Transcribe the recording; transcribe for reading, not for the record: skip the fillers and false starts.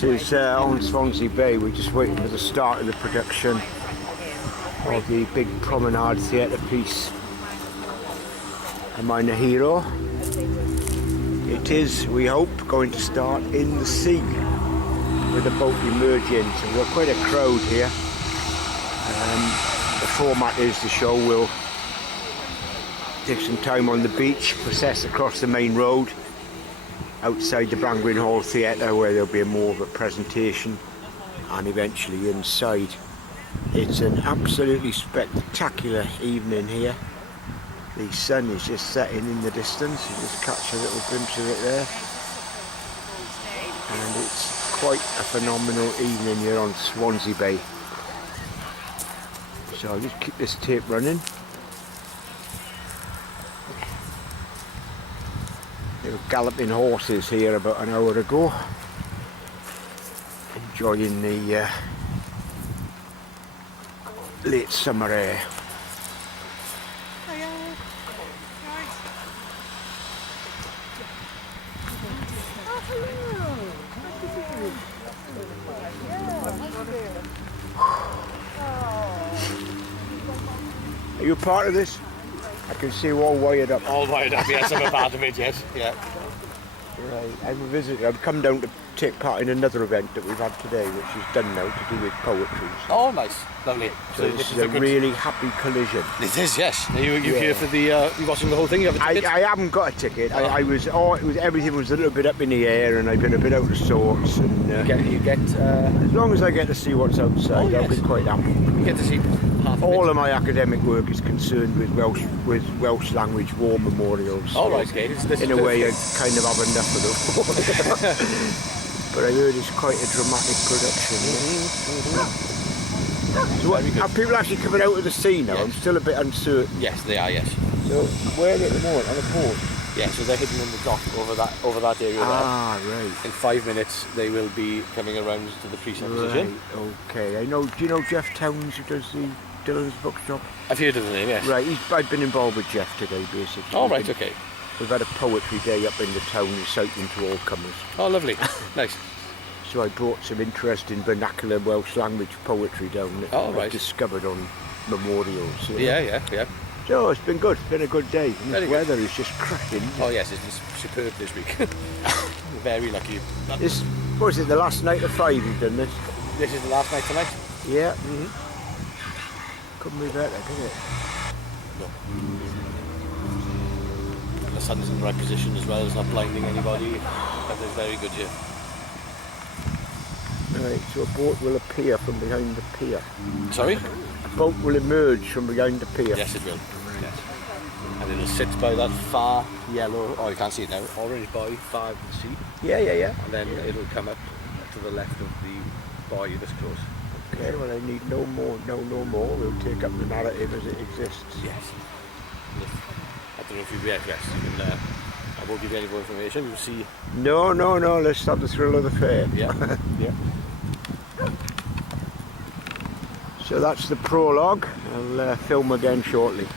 This is on Swansea Bay. We're just waiting for the start of the production of the big promenade theatre piece. Am I the hero? It is, we hope, going to start in the sea with the boat emerging. So we've got quite a crowd here. The format is the show will take some time on the beach, process across the main road outside the Brangwyn Hall Theatre, where there'll be more of a presentation, and eventually inside. It's an absolutely spectacular evening here. The sun is just setting in the distance. You just catch a little glimpse of it there, and it's quite a phenomenal evening here on Swansea Bay. So I'll just keep this tape running. There were galloping horses here about an hour ago, enjoying the late summer air. Are you a part of this? I can see you all wired up. All wired up, yes, I'm a part of it, yes. Yeah. Right, I'm a visitor. I've come down to take part in another event that we've had today, which is done now, to do with poetry. So. Oh, nice, lovely. So this is a really happy collision. It is, yes. Are you here for the, you watching the whole thing? You have a ticket? I haven't got a ticket. Everything was a little bit up in the air, and I've been a bit out of sorts. And as long as I get to see what's outside, I'll be quite happy. You get to see half all of my academic work is concerned with Welsh language war memorials. Oh, right, okay. In a way, I kind of have enough of them. But I heard it's quite a dramatic production. So are people actually coming out of the sea now? Yes. I'm still a bit uncertain. Yes, they are, yes. So where at the moment? On a boat? Yeah, so they're hidden in the dock over that area there. Ah, right. In 5 minutes, they will be coming around to the presupposition. Right, okay. Do you know Jeff Towns, who does the Dylan's Bookshop? I've heard of the name, yes. Right, I've been involved with Jeff today, basically. Oh, right, okay. We've had a poetry day up in the town, reciting to all comers. Oh, lovely. Nice. So I brought some interesting vernacular Welsh language poetry down that I've discovered on memorials. So. Yeah. So it's been good. It's been a good day. And this weather is just cracking. Oh yes, it's been superb this week. Very lucky. What was it, the last night of 5 you've done this? This is the last night tonight? Yeah. Couldn't be better, could it? No. The sun's in the right position as well. It's not blinding anybody. Everything's very good here. Right, so a boat will appear from behind the pier. Sorry? A boat will emerge from behind the pier. Yes, it will. Yes. And it'll sit by that far yellow, oh you can't see it now, orange buoy far of the sea. Yeah. And then it'll come up to the left of the buoy this close. Okay, well I need no more. We'll take up the narrative as it exists. Yes. I don't know if you yes. I won't give you any more information, you'll see. No, let's have the thrill of the fair. Yeah. Yeah. So that's the prologue. I'll film again shortly.